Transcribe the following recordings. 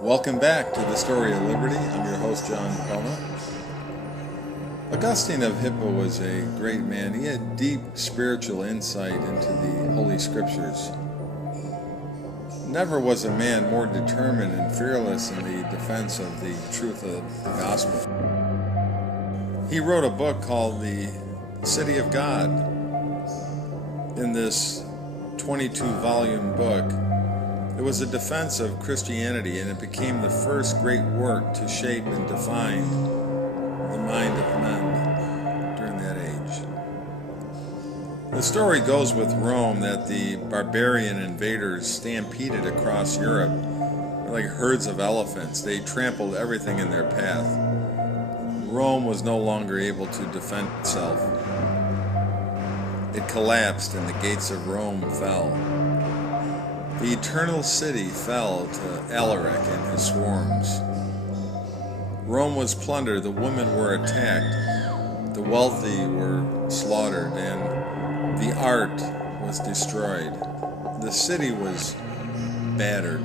Welcome back to the Story of Liberty. I'm your host, John Poma. Augustine of Hippo was a great man. He had deep spiritual insight into the Holy Scriptures. Never was a man more determined and fearless in the defense of the truth of the gospel. He wrote a book called The City of God. In this 22-volume book, it was a defense of Christianity, and it became the first great work to shape and define the mind of men during that age. The story goes with Rome that the barbarian invaders stampeded across Europe like herds of elephants. They trampled everything in their path. Rome was no longer able to defend itself. It collapsed and the gates of Rome fell. The eternal city fell to Alaric and his swarms. Rome was plundered, the women were attacked, the wealthy were slaughtered, and the art was destroyed. The city was battered.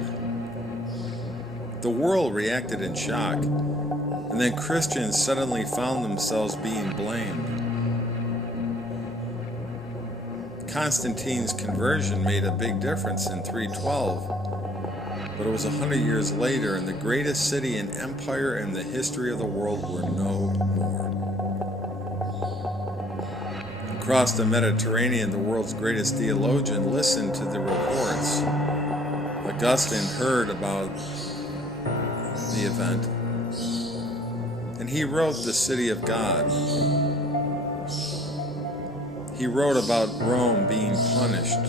The world reacted in shock, and then Christians suddenly found themselves being blamed. Constantine's conversion made a big difference in 312, but it was 100 years later, and the greatest city and empire in the history of the world were no more. Across the Mediterranean, the world's greatest theologian listened to the reports. Augustine heard about the event, and he wrote The City of God. He wrote about Rome being punished,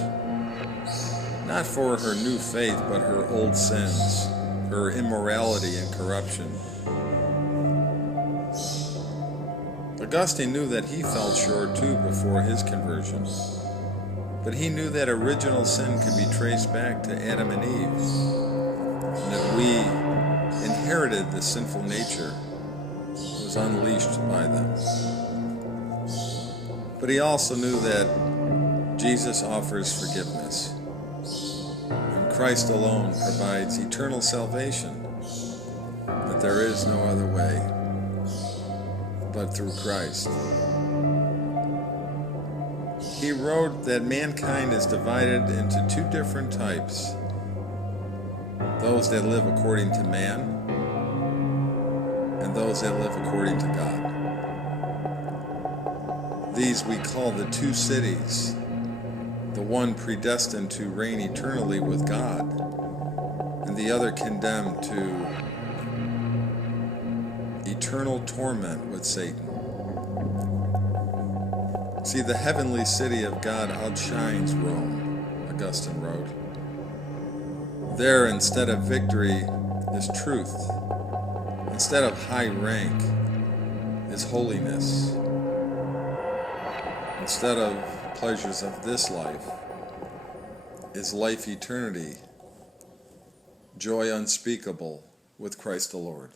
not for her new faith, but her old sins, her immorality and corruption. Augustine knew that he fell short too before his conversion, but he knew that original sin could be traced back to Adam and Eve, and that we inherited the sinful nature that was unleashed by them. But he also knew that Jesus offers forgiveness, and Christ alone provides eternal salvation, that there is no other way but through Christ. He wrote that mankind is divided into two different types: those that live according to man and those that live according to God. These we call the two cities, the one predestined to reign eternally with God, and the other condemned to eternal torment with Satan. See, the heavenly city of God outshines Rome, Augustine wrote. There, instead of victory, is truth. Instead of high rank, is holiness. Instead of pleasures of this life, is life eternity, joy unspeakable with Christ the Lord.